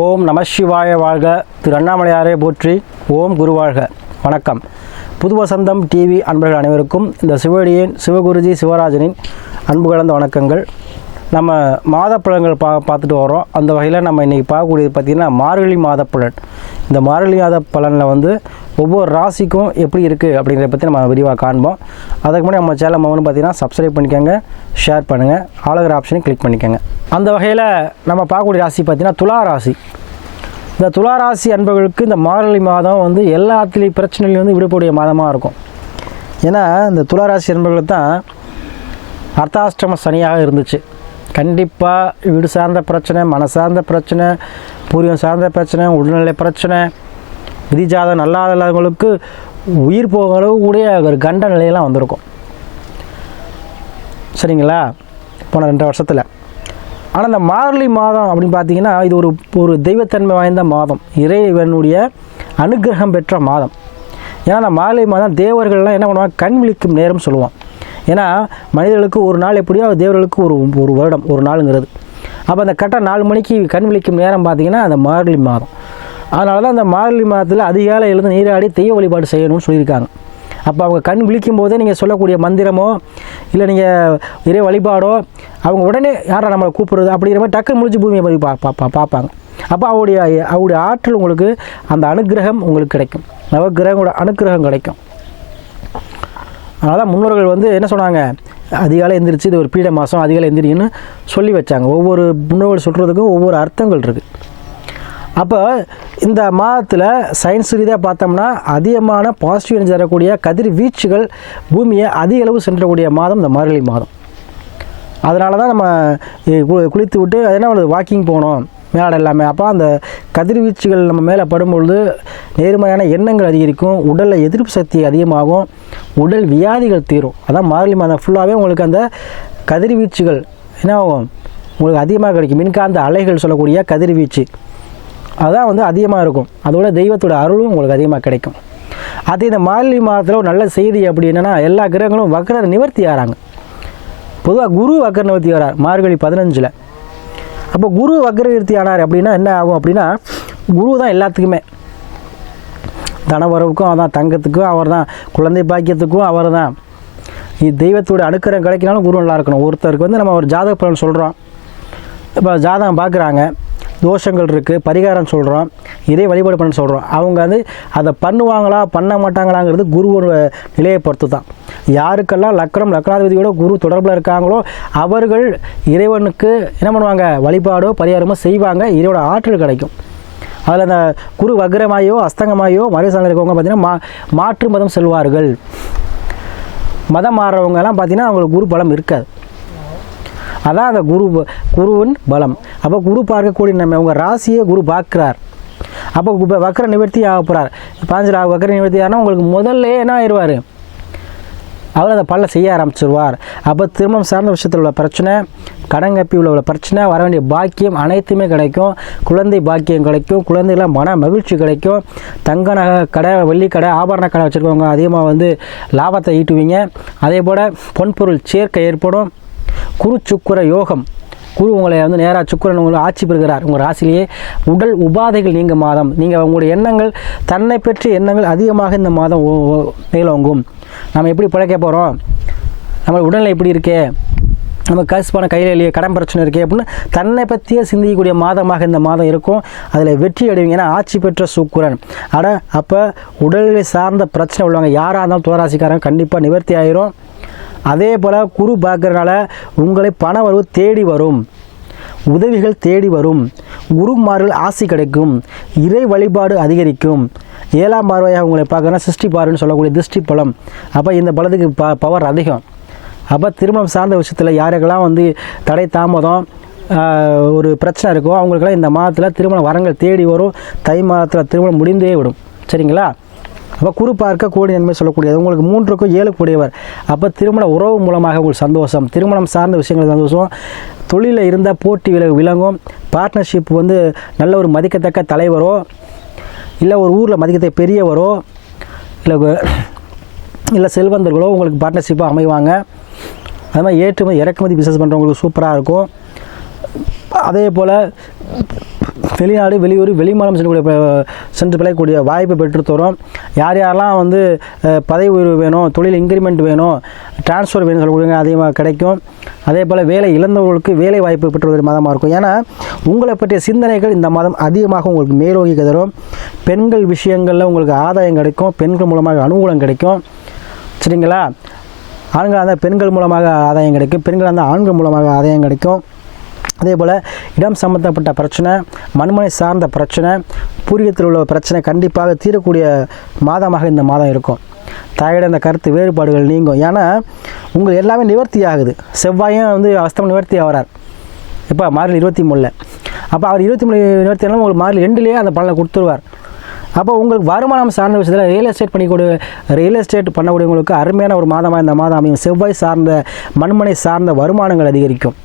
ஓம் நமசிவாய வாழ்க. திரு அண்ணாமலையாரே போற்றி. ஓம் குரு வாழ்க. வணக்கம். புது வசந்தம் டிவி அன்பர்கள் அனைவருக்கும் இந்த சிவடியின் சிவகுருஜி சிவராஜனின் அன்பு கலந்த வணக்கங்கள். நம்ம மாத பா பார்த்துட்டு வரோம் அந்த வகையில் நம்ம இன்றைக்கி பார்க்கக்கூடியது பார்த்திங்கன்னா மார்கழி மாத இந்த மார்கழி மாத பலனில் வந்து ஒவ்வொரு ராசிக்கும் எப்படி இருக்குது அப்படிங்கிறத பற்றி நம்ம விரிவாக காண்போம். அதுக்கு முன்னாடி நம்ம சேனல் வந்து பார்த்திங்கன்னா சப்ஸ்கிரைப் பண்ணிக்கோங்க ஷேர் பண்ணுங்கள் ஆளுகிற ஆப்ஷனையும் கிளிக் பண்ணிக்கோங்க. அந்த வகையில் நம்ம பார்க்கக்கூடிய ராசி பார்த்திங்கன்னா துலா ராசி இந்த துலா ராசி அன்பர்களுக்கு இந்த மார்கழி மாதம் வந்து எல்லாத்துலேயும் பிரச்சனையிலையும் வந்து விடக்கூடிய மாதமாக இருக்கும். ஏன்னா இந்த துலா ராசி அன்பர்களுக்கு தான் அர்த்தாஷ்டம சனியாக இருந்துச்சு. கண்டிப்பாக வீடு சார்ந்த பிரச்சனை மன சார்ந்த பிரச்சனை பூர்வம் சார்ந்த பிரச்சனை உடல்நிலை பிரச்சனை விதிஜாதம் நல்லா இல்லாதவங்களுக்கு உயிர் போகிற அளவு கூடிய ஒரு கண்ட நிலையெல்லாம் வந்திருக்கும். சரிங்களா? போன ரெண்டு வருஷத்தில். ஆனால் இந்த மார்கழி மாதம் அப்படின்னு பார்த்தீங்கன்னா இது ஒரு ஒரு தெய்வத்தன்மை வாய்ந்த மாதம். இறைவனுடைய அனுகிரகம் பெற்ற மாதம். ஏன்னா அந்த மார்கழி மாதம் தேவர்கள்லாம் என்ன பண்ணுவாங்க? கண் விழிக்கும் நேரம் சொல்லுவோம் ஏன்னா மனிதர்களுக்கு ஒரு நாள் எப்படியோ தேவர்களுக்கு ஒரு ஒரு வருடம் ஒரு நாளுங்கிறது. அப்போ அந்த கரெக்டாக நாலு மணிக்கு கண் விழிக்கும் நேரம் பார்த்தீங்கன்னா அந்த மார்கழி மாதம். அதனால தான் அந்த மார்கழி மாதத்தில் அதிகாலை எழுந்து நீராடி தெய்வ வழிபாடு செய்யணும்னு சொல்லியிருக்காங்க. அப்போ அவங்க கண் விழிக்கும் போதே நீங்கள் சொல்லக்கூடிய மந்திரமோ இல்லை நீங்கள் இறை வழிபாடோ அவங்க உடனே யாரை நம்மளை கூப்பிடுறது அப்படிங்கிற மாதிரி டக்கு முடிச்சு பூமியை போய் பா பார்ப்பாங்க. அப்போ அவருடைய அவருடைய ஆற்றல் உங்களுக்கு அந்த அனுக்கிரகம் உங்களுக்கு கிடைக்கும். நவக்கிரகங்களோட அனுக்கிரகம் கிடைக்கும். அதனால் தான் முன்னோர்கள் வந்து என்ன சொன்னாங்க? அதிகாலை எந்திரிச்சு இது ஒரு பீட மாதம் அதிகாலை எந்திரின்னு சொல்லி வச்சாங்க. ஒவ்வொரு முன்னோர்கள் சொல்கிறதுக்கும் ஒவ்வொரு அர்த்தங்கள் இருக்குது அப்போ இந்த மாதத்தில் சயின்ஸ் ரீதியாக பார்த்தோம்னா அதிகமான பாசிட்டிவ் எனர்ஜி தரக்கூடிய கதிர் வீச்சுகள் பூமியை அதிக அளவு சென்றக்கூடிய மாதம் இந்த மார்கழி மாதம். அதனால தான் நம்ம குளித்து விட்டு அது என்ன பண்ணுது? வாக்கிங் போகணும். மேலாட எல்லாமே அப்போ அந்த கதிர்வீச்சுகள் நம்ம மேலே படும்பொழுது நேர்மையான எண்ணங்கள் அதிகரிக்கும். உடலில் எதிர்ப்பு சக்தி அதிகமாகும். உடல் வியாதிகள் தீரும். அதான் மார்கழி மாதம். ஃபுல்லாகவே உங்களுக்கு அந்த கதிர்வீச்சுகள் என்ன ஆகும்? உங்களுக்கு அதிகமாக கிடைக்கும். மின்காந்த அலைகள் சொல்லக்கூடிய கதிர்வீச்சு அதுதான் வந்து அதிகமாக இருக்கும். அதோட தெய்வத்தோட அருளும் உங்களுக்கு அதிகமாக கிடைக்கும். அது இந்த மார்கழி மாதத்தில் ஒரு நல்ல செய்தி அப்படி என்னென்னா எல்லா கிரகங்களும் வக்கர நிவர்த்தி ஆகிறாங்க பொதுவாக குரு வக்கர நிவர்த்தி ஆகிறார் மார்கழி பதினஞ்சில். அப்போ குரு வக்கர நிவர்த்தி ஆனார் அப்படின்னா என்ன ஆகும் அப்படின்னா குரு தான் எல்லாத்துக்குமே. தனவரவுக்கும் அதான் தங்கத்துக்கும் அவர் தான் குழந்தை பாக்கியத்துக்கும் அவர் தான் தெய்வத்தோட அனுக்கிறம் கிடைக்கினாலும் குரு நல்லா இருக்கணும். ஒருத்தருக்கு வந்து நம்ம ஒரு ஜாதக பலன் சொல்கிறோம் இப்போ ஜாதகம் பார்க்குறாங்க தோஷங்கள் இருக்குது பரிகாரம் சொல்கிறோம் இதை வழிபாடு பண்ண சொல்கிறோம் அவங்க வந்து அதை பண்ணுவாங்களா பண்ண மாட்டாங்களாங்கிறது குருவோட நிலையை பொறுத்து தான் யாருக்கெல்லாம் லக்னம் லக்னாதிபதியோட குரு தொடர்பில் இருக்காங்களோ அவர்கள் இறைவனுக்கு என்ன பண்ணுவாங்க? வழிபாடோ பரிகாரமோ செய்வாங்க. இறைவோட ஆற்றல் கிடைக்கும். அதில் அந்த குரு வக்ரமாயோ அஸ்தங்கமாயோ மறுசாலை இருக்கவங்க பார்த்தீங்கன்னா மா மாற்று மதம் செல்வார்கள். மதம் மாறுறவங்கலாம் பார்த்தீங்கன்னா அவங்களுக்கு குரு பலம் இருக்காது. அதான் அந்த குரு குருவின் பலம். அப்போ குரு பார்க்கக்கூடிய நம்ம உங்கள் ராசியை குரு பார்க்குறார். அப்போ இப்போ வக்கர நிவர்த்தி ஆக போகிறார் பாஞ்சில் வக்கர நிவர்த்தி ஆனால் உங்களுக்கு முதல்ல என்ன ஆயிடுவார்? அவர் அதை பல்ல செய்ய ஆரம்பிச்சிருவார். அப்போ திருமணம் சார்ந்த விஷயத்தில் உள்ள பிரச்சனை கடங்கப்பி உள்ள உள்ள பிரச்சனை வர வேண்டிய பாக்கியம் அனைத்துமே கிடைக்கும். குழந்தை பாக்கியம் கிடைக்கும். குழந்தைகளாம் மன மகிழ்ச்சி கிடைக்கும். தங்க நகை கடை வெள்ளி கடை ஆபரண கடை வச்சுருக்கவங்க அதிகமாக வந்து லாபத்தை ஈட்டுவீங்க. அதே போல் பொன்பொருள் சேர்க்கை ஏற்படும். குரு சுக்குர யோகம். குரு உங்களை வந்து நேராக சுக்குரன் உங்களை ஆட்சி பெறுகிறார். உங்கள் ராசிலேயே உடல் உபாதைகள் நீங்கள் மாதம். நீங்கள் உங்களுடைய எண்ணங்கள் தன்னை பற்றி எண்ணங்கள் அதிகமாக இந்த மாதம் ஓ- மேலோங்கும். நம்ம எப்படி பிழைக்க போகிறோம் நம்ம உடல்நிலை எப்படி இருக்கே? நம்ம காசு பணம் கையில் இல்லையே கடன் பிரச்சனை இருக்கே அப்படின்னு தன்னை பற்றியே சிந்திக்கக்கூடிய மாதமாக இந்த மாதம் இருக்கும். அதில் வெற்றி அடைவீங்க. ஏன்னா ஆட்சி பெற்ற சுக்குரன். அட அப்போ உடல்நிலை சார்ந்த பிரச்சனை உள்ளவங்க யாராக இருந்தாலும் தோராசிக்காரங்க கண்டிப்பாக நிவர்த்தி ஆயிரும். அதே போல் குரு பார்க்கறனால உங்களை பண வரவு தேடி வரும். உதவிகள் தேடி வரும். குருமார்கள் ஆசி கிடைக்கும். இறை வழிபாடு அதிகரிக்கும். ஏழாம் பார்வையாக உங்களை பார்க்கறனா சிருஷ்டி பார்வைன்னு சொல்லக்கூடிய திருஷ்டி பலம். அப்போ இந்த பலத்துக்கு ப பவர் அதிகம். அப்போ திருமணம் சார்ந்த விஷயத்தில் யாருக்கெல்லாம் வந்து தடை தாமதம் ஒரு பிரச்சனை இருக்கோ அவங்களுக்கெல்லாம் இந்த மாதத்தில் திருமண வரங்கள் தேடி வரும். தை மாதத்தில் திருமணம் முடிந்தே விடும். சரிங்களா? அப்போ குறிப்பார்க்க கோடி நன்மை சொல்லக்கூடியது. உங்களுக்கு மூன்றுக்கும் ஏழு கூடியவர் அப்போ திருமண உறவு மூலமாக உங்களுக்கு சந்தோஷம். திருமணம் சார்ந்த விஷயங்கள் சந்தோஷம். தொழிலில் இருந்தால் போட்டி விலகு விளங்கும். பார்ட்னர்ஷிப் வந்து நல்ல ஒரு மதிக்கத்தக்க தலைவரோ இல்லை ஒரு ஊரில் மதிக்கத்தக்க பெரியவரோ இல்லை இல்லை செல்வந்தர்களோ உங்களுக்கு பார்ட்னர்ஷிப்பாக அமைவாங்க. அது மாதிரி ஏற்றுமதி இறக்குமதி பிஸ்னஸ் பண்ணுறவங்களுக்கு சூப்பராக இருக்கும். அதே போல் வெளிநாடு வெளியூர் வெளிமாநிலம் செல்லக்கூடிய சென்று பிழைக்கக்கூடிய வாய்ப்பை பெற்று தரும் யார் யாரெல்லாம் வந்து பதவி உயர்வு வேணும் தொழில் இன்க்ரிமெண்ட் வேணும் ட்ரான்ஸ்ஃபர் வேணும் சொல்லக்கூடிய அதிகமாக கிடைக்கும். அதே போல் வேலை இழந்தவர்களுக்கு வேலை வாய்ப்பு பெற்று ஒரு மாதமாக இருக்கும். ஏன்னா உங்களை பற்றிய சிந்தனைகள் இந்த மாதம் அதிகமாக உங்களுக்கு மேலோங்கி தரும் பெண்கள் விஷயங்களில் உங்களுக்கு ஆதாயம் கிடைக்கும் பெண்கள் மூலமாக அனுகூலம் கிடைக்கும். சரிங்களா? ஆண்கள் அந்த பெண்கள் மூலமாக ஆதாயம் கிடைக்கும் பெண்கள் அந்த ஆண்கள் மூலமாக ஆதாயம் கிடைக்கும். அதே போல் இடம் சம்மந்தப்பட்ட பிரச்சனை மண்மனை சார்ந்த பிரச்சனை பூர்வீகத்தில் உள்ள பிரச்சனை கண்டிப்பாக தீரக்கூடிய மாதமாக இந்த மாதம் இருக்கும். தாயோட அந்த கருத்து வேறுபாடுகள் நீங்கும். ஏன்னா உங்களுக்கு எல்லாமே நிவர்த்தி ஆகுது. செவ்வாயும் வந்து அஸ்தம் நிவர்த்தி ஆகிறார் இப்போ மார்கழி இருபத்தி மூணில். அப்போ அவர் இருபத்தி மூணு நிவர்த்தி ஆனால் உங்களுக்கு மார்கழி ரெண்டுலேயே அந்த பலனை கொடுத்துருவார். அப்போ உங்களுக்கு வருமானம் சார்ந்த விஷயத்தில் ரியல் எஸ்டேட் பண்ணிக்கூடிய ரியல் எஸ்டேட் பண்ணக்கூடியவங்களுக்கு அருமையான ஒரு மாதமாக இந்த மாதம் அமையும். செவ்வாய் சார்ந்த மண்மனை சார்ந்த வருமானங்கள் அதிகரிக்கும்.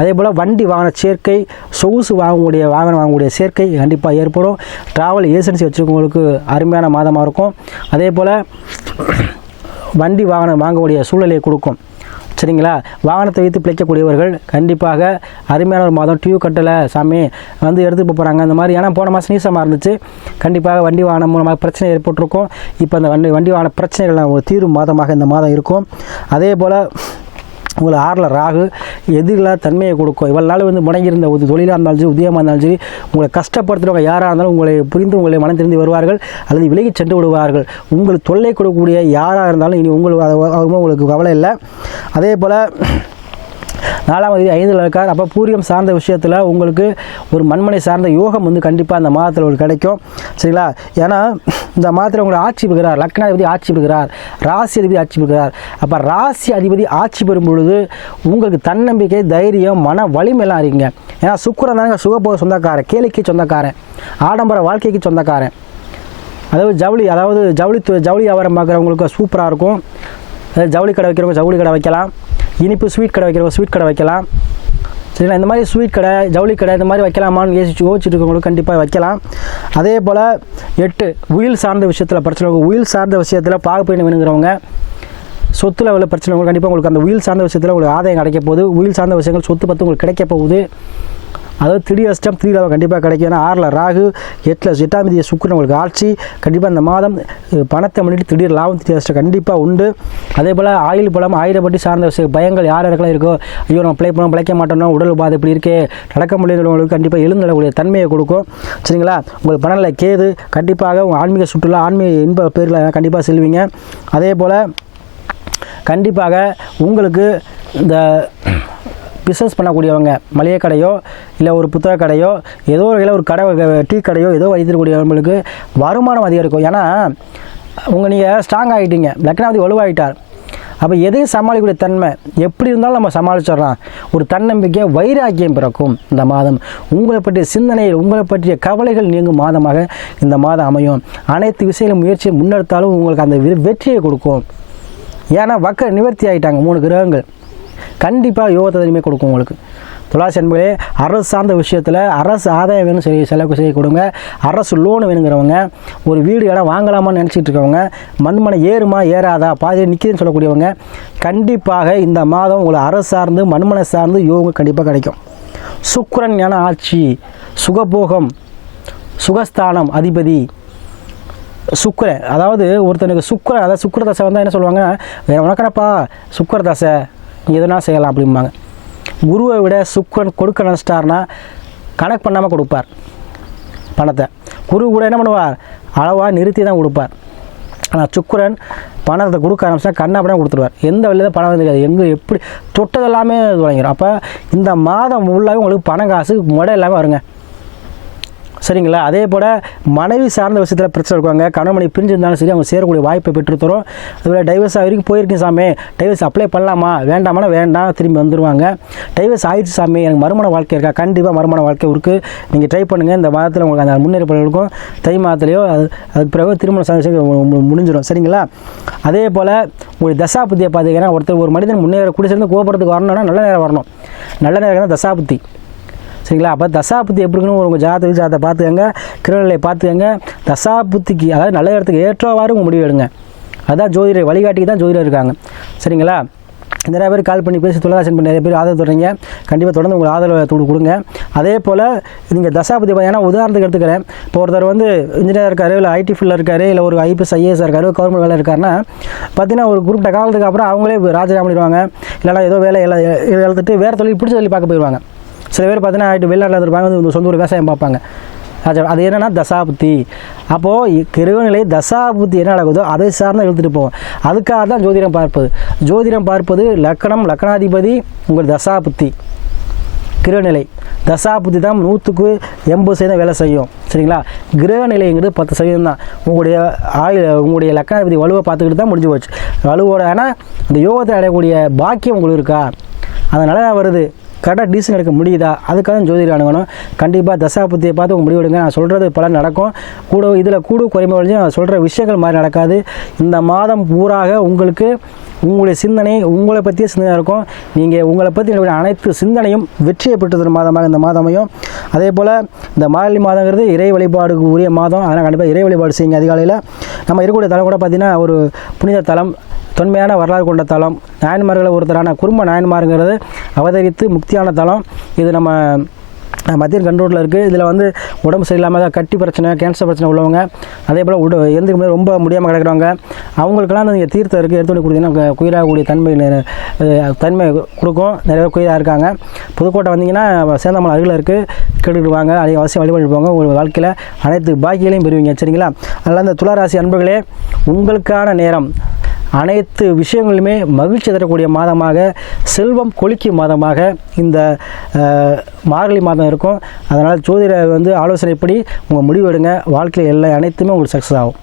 அதே போல் வண்டி வாகன சேர்க்கை சொகுசு வாங்கக்கூடிய வாகனம் வாங்கக்கூடிய சேர்க்கை கண்டிப்பாக ஏற்படும். ட்ராவல் ஏஜென்சி வச்சுருக்கவங்களுக்கு அருமையான மாதமாக இருக்கும். அதே போல் வண்டி வாகனம் வாங்கக்கூடிய சூழ்நிலையை கொடுக்கும். சரிங்களா? வாகனத்தை வைத்து பிழைக்கக்கூடியவர்கள் கண்டிப்பாக அருமையான ஒரு மாதம் டியூ கட்டலை சாமி வந்து எடுத்து போகிறாங்க அந்த மாதிரி ஏன்னா போன மாதம் நீசமாக இருந்துச்சு. கண்டிப்பாக வண்டி வாகனம் மூலமாக பிரச்சனை ஏற்பட்டிருக்கும். இப்போ அந்த வண்டி வண்டி வாகன பிரச்சனைகள் ஒரு தீர்வு மாதமாக இந்த மாதம் இருக்கும். அதே போல் உங்களை ஆறில் ராகு எதிரில்லாத தன்மையை கொடுக்கும். இவ்வளோ நாள் வந்து முடங்கியிருந்த ஒரு தொழிலாக இருந்தாலும் சரி உதயமாக இருந்தாலும் சரி உங்களை கஷ்டப்படுத்துகிறவங்க யாராக இருந்தாலும் உங்களை புரிந்து உங்களை மனம் திருந்து வருவார்கள் அல்லது விலகி சென்று விடுவார்கள். உங்களுக்கு தொல்லை கொடுக்கக்கூடிய யாராக இருந்தாலும் இனி உங்களுக்கு அது உங்களுக்கு கவலை இல்லை. அதே போல் நாலாம் தேதி ஐந்தில் இருக்கார். அப்போ பூரியம் சார்ந்த விஷயத்தில் உங்களுக்கு ஒரு மண்மனை சார்ந்த யோகம் வந்து கண்டிப்பாக அந்த மாதத்தில் உங்களுக்கு கிடைக்கும். சரிங்களா? ஏன்னா இந்த மாதத்தில் உங்களை ஆட்சி பெறுகிறார். லக்னாதிபதி ஆட்சி பெறுகிறார். ராசி அதிபதி ஆட்சி பெறுகிறார். அப்போ ராசி அதிபதி ஆட்சி பெறும் பொழுது உங்களுக்கு தன்னம்பிக்கை தைரியம் மன வலிமையெல்லாம் அறிங்க ஏன்னா சுக்கரம் தாங்க சுகபோக சொந்தக்காரன் கேளிக்கை சொந்தக்காரன் ஆடம்பர வாழ்க்கைக்கு சொந்தக்காரன். அதாவது ஜவுளி அதாவது ஜவுளி ஜவுளி வியாபாரம் பார்க்குறவங்களுக்கு சூப்பராக இருக்கும். அதாவது ஜவுளி கடை வைக்கிறவங்க ஜவுளி கடை வைக்கலாம். இனிப்பு ஸ்வீட் கடை வைக்கிறவங்க ஸ்வீட் கடை வைக்கலாம். சரிங்களா? இந்த மாதிரி ஸ்வீட் கடை ஜவுளி கடை இந்த மாதிரி வைக்கலாமான்னு யோசிச்சு யோசிச்சுட்டு இருக்கவங்களுக்கு கண்டிப்பாக வைக்கலாம். அதே போல் எட்டு உயில் சார்ந்த விஷயத்தில் பிரச்சனை உயில் சார்ந்த விஷயத்தில் பாகுப்பயணம் வேணுங்கிறவங்க சொத்துல உள்ள பிரச்சனை கண்டிப்பாக உங்களுக்கு அந்த உயில் சார்ந்த விஷயத்தில் உங்களுக்கு ஆதாயம் கிடைக்க போகுது. உயில் சார்ந்த விஷயங்கள் சொத்து பத்து உங்களுக்கு கிடைக்க போகுது. அதாவது திடீர் அஷ்டம் திடீர் கண்டிப்பாக கிடைக்கும். ஏன்னா ஆறில் ராகு எட்டில் எட்டாம் தேதி சுக்கிரன் உங்களுக்கு ஆட்சி. கண்டிப்பாக இந்த மாதம் பணத்தை முன்னிட்டு திடீர் லாபம் திடீர் அஷ்டம் கண்டிப்பாக உண்டு. அதே போல் ஆயில் பலம் ஆயிரப்பட்டி சார்ந்த பயங்கள் யார் இடத்துல இருக்கோ ஐயோ நம்ம ப்ளே பண்ண பிழைக்க மாட்டோம்னா உடல் உபாதை இப்படி இருக்கே நடக்க முடியாதவங்களுக்கு கண்டிப்பாக எழுந்துடக்கூடிய தன்மையை கொடுக்கும். சரிங்களா? உங்கள் பணத்தில் கேது கண்டிப்பாக உங்கள் ஆன்மீக சுற்றுலா ஆன்மீக இன்ப பேரில் கண்டிப்பாக செல்வீங்க. அதே போல் கண்டிப்பாக உங்களுக்கு இந்த பிஸ்னஸ் பண்ணக்கூடியவங்க மளிகை கடையோ இல்லை ஒரு புத்தக கடையோ ஏதோ ஒரு ஒரு கடை டீ கடையோ ஏதோ வைத்திருக்கக்கூடியவங்களுக்கு வருமானம் அதிகரிக்கும். ஏன்னா உங்கள் நீங்கள் ஸ்ட்ராங் ஆகிட்டீங்க லக்னாவதி வலுவாகிட்டார் அப்போ எதையும் சமாளிக்கக்கூடிய தன்மை எப்படி இருந்தாலும் நம்ம சமாளிச்சிடலாம். ஒரு தன்னம்பிக்கை வைராக்கியம் பிறக்கும் இந்த மாதம். உங்களை பற்றிய சிந்தனைகள் உங்களை பற்றிய கவலைகள் நீங்கும் மாதமாக இந்த மாதம் அமையும். அனைத்து விஷயங்களும் முயற்சியை முன்னெடுத்தாலும் உங்களுக்கு அந்த வெற்றியை கொடுக்கும். ஏன்னா வக்க நிவர்த்தி ஆகிட்டாங்க மூணு கிரகங்கள். கண்டிப்பாக யோகத்தை தனிமை கொடுக்கும் உங்களுக்கு. துளாசி என்பதே அரசு சார்ந்த விஷயத்தில் அரசு ஆதாயம் வேணும் செய்ய செலவு செய்ய கொடுங்க. அரசு லோன் வேணுங்கிறவங்க ஒரு வீடு இடம் வாங்கலாமான்னு நினச்சிட்டு இருக்கவங்க மண்மனை ஏறுமா ஏறாதா பாதி நிற்கிதுன்னு சொல்லக்கூடியவங்க கண்டிப்பாக இந்த மாதம் உங்களை அரசு சார்ந்து மண்மனை சார்ந்து யோகம் கண்டிப்பாக கிடைக்கும். சுக்கரன் ஞான ஆட்சி சுகபோகம் சுகஸ்தானம் அதிபதி சுக்கரன். அதாவது ஒருத்தனுக்கு சுக்கரன் அதாவது சுக்கர தசை வந்தால் என்ன சொல்லுவாங்க "வேற உனக்கனப்பா தசை. எதுனா செய்யலாம் அப்படிம்பாங்க. குருவை விட சுக்கிரன் கொடுக்க நினச்சிட்டாருன்னா கணக்கு பண்ணாமல் கொடுப்பார் பணத்தை. குரு கூட என்ன பண்ணுவார்? அளவாக நிறுத்தி தான் கொடுப்பார். ஆனால் சுக்கிரன் பணத்தை கொடுக்க ஆரம்பிச்சா கண்ணா அப்படியே கொடுத்துருவார் எந்த வழியில் பணம் தெரியாது எங்கே எப்படி தொட்டதெல்லாமே தொடங்கிடும் அப்போ இந்த மாதம் ஃபுல்லாகவே உங்களுக்கு பணம் காசு முடை எல்லாமே வருங்க. சரிங்களா? அதே போல் மனைவி சார்ந்த விஷயத்தில் பிரச்சனை இருக்காங்க. கணவனை பிரிஞ்சிருந்தாலும் சரி அவங்க சேரக்கூடிய வாய்ப்பை பெற்றுத்தரும் அதுபோல் டைவர்ஸ் வரைக்கும் போயிருக்கேன் சாமி. டைவர்ஸ் அப்ளை பண்ணலாமா? வேண்டாமானா வேண்டாம் திரும்பி வந்துடுவாங்க டைவர்ஸ் ஆயிடுச்சு சாமி. எனக்கு மறுமண வாழ்க்கை இருக்கா? கண்டிப்பாக மறுமண வாழ்க்கை இருக்குது நீங்கள் ட்ரை பண்ணுங்கள் இந்த மாதத்தில் உங்களுக்கு அந்த முன்னேற்றம் இருக்கும் தை மாதத்துலையோ அது அதுக்கு பிறகு திருமண சந்தோஷம் முடிஞ்சிடும் சரிங்களா? அதே போல் ஒரு தசாபுத்தியை பார்த்தீங்கன்னா ஒருத்தர் ஒரு மனிதன் முன்னேற கூட சேர்ந்து கோபுரத்துக்கு வரணும்னா நல்ல நேரம் வரணும். நல்ல நேரம் தான் தசாபுத்தி. சரிங்களா அப்போ தசாபுத்தி எப்படி இருக்கணும் உங்கள் ஜாதக ஜாதத்தை பார்த்துக்கங்க கிரகநிலையை பார்த்துக்கங்க தசாபுத்திக்கு அதாவது நல்ல இடத்துக்கு ஏற்றவாறு உங்கள் முடிவு எடுங்க அதான் ஜோதிடர் வழிகாட்டிக்கு தான் ஜோதிடர் இருக்காங்க சரிங்களா நிறைய பேர் கால் பண்ணி பேசி துளராசன் பண்ணி நிறைய பேர் ஆதரவு தர்றீங்க கண்டிப்பாக தொடர்ந்து உங்கள் ஆதரவை தொடு கொடுங்க அதே போல் நீங்கள் தசாபதி பார்த்தீங்கன்னா உதாரணத்துக்கு எடுத்துக்கிறேன் இப்போ ஒருத்தர் வந்து இன்ஜினியர் இருக்காரு இல்லை ஐடி ஃபீல்டில் இருக்காரு இல்லை ஒரு ஐபிஎஸ் ஐஏஎஸ் இருக்காரு கவர்மெண்ட் வேலை இருக்காருன்னா பார்த்தீங்கன்னா ஒரு குறிப்பிட்ட காலத்துக்கு அப்புறம் அவங்களே ராஜினாமா பண்ணிடுவாங்க இல்லைனா ஏதோ வேலை எல்லாம் எழுத்துட்டு வேறு தொழில் பிடிச்ச தொழில் பார்க்க போயிடுவாங்க சில பேர் பார்த்தீங்கன்னா ஆகிட்டு வெளிநாட்டில் இருப்பாங்க வந்து சொந்த ஒரு விவசாயம் பார்ப்பாங்க. அது அது என்னென்னா தசாபுத்தி. அப்போது கிரகநிலை தசாபுத்தி என்ன நடக்குதோ அதை சார்ந்து எழுத்துட்டு போவோம். அதுக்காக தான் ஜோதிடம் பார்ப்பது. ஜோதிடம் பார்ப்பது லக்கணம் லக்கணாதிபதி உங்கள் தசாபுத்தி. கிரகநிலை. தசாபுத்தி தான் நூற்றுக்கு எண்பது சதவீதம் வேலை செய்யும். சரிங்களா? கிரகநிலைங்கிறது பத்து சதவீதம் தான். உங்களுடைய ஆயுள் உங்களுடைய லக்கணாதிபதி வலுவை பார்த்துக்கிட்டு தான் முடிஞ்சு போச்சு. வலுவோட ஆனால் அந்த யோகத்தை அடையக்கூடிய பாக்கியம் உங்களுக்கு இருக்கா? அதனால் வருது. கரெக்டாக டீசன் எடுக்க முடியுதா? அதுக்காக ஜோதிடர் அணுகணும். கண்டிப்பாக தசாபுத்தியை பார்த்து உங்கள் முடிவெடுங்க நான் சொல்கிறது பல நடக்கும். கூட இதில் கூடு குறைமை வழிஞ்சு நான் சொல்கிற விஷயங்கள் மாதிரி நடக்காது. இந்த மாதம் பூராக உங்களுக்கு உங்களுடைய சிந்தனை உங்களை பற்றிய சிந்தனை இருக்கும். நீங்கள் உங்களை பற்றி அனைத்து சிந்தனையும் வெற்றியை பெற்றது மாதமாக இந்த மாதமையும் அதே போல் இந்த மார்கழி மாதங்கிறது இறை வழிபாடுக்கு உரிய மாதம். அதனால் கண்டிப்பாக இறை வழிபாடு செய்யுங்க அதிகாலையில். நம்ம இருக்கக்கூடிய தலம் கூட பார்த்திங்கன்னா ஒரு புனித தலம். தொன்மையான வரலாறு கொண்ட தலம் நாயன்மார்களில் ஒருத்தரான குடும்ப நாயன்மாருங்கிறது அவதரித்து முக்தியான தலம் இது நம்ம மத்திய கண்ட்ரோலில் இருக்குது இதில் வந்து உடம்பு சரியில்லாமல் தான் கட்டி பிரச்சனை கேன்சர் பிரச்சனை உள்ளவங்க அதே போல் உட எந்திரிக்க முடியாது ரொம்ப முடியாமல் கிடக்கிறவங்க அவங்களுக்கெல்லாம் நீங்கள் தீர்த்தம் இருக்குது எடுத்து வந்து கொடுத்தீங்கன்னா குயிராகக்கூடிய தன்மை தன்மை கொடுக்கும். நிறைய பேர் குயிராக இருக்காங்க. புதுக்கோட்டை வந்தீங்கன்னா சேந்தமலை அருகில் இருக்குது கேட்டுக்கிடுவாங்க. அதை அவசியம் வழிபட்டு போங்க. உங்கள் வாழ்க்கையில் அனைத்து பாக்கிகளையும் பெறுவீங்க. சரிங்களா? அதனால் இந்த துளாராசி அன்புகளே உங்களுக்கான நேரம். அனைத்து விஷயங்களுமே மகிழ்ச்சி தரக்கூடிய மாதமாக செல்வம் கொளிக்கும் மாதமாக இந்த மார்கழி மாதம் இருக்கும். அதனால் ஜோதிட வந்து ஆலோசனைப்படி உங்கள் முடிவு எடுங்க. வாழ்க்கையில் எல்லா அனைத்துமே உங்களுக்கு சக்ஸஸ் ஆகும்.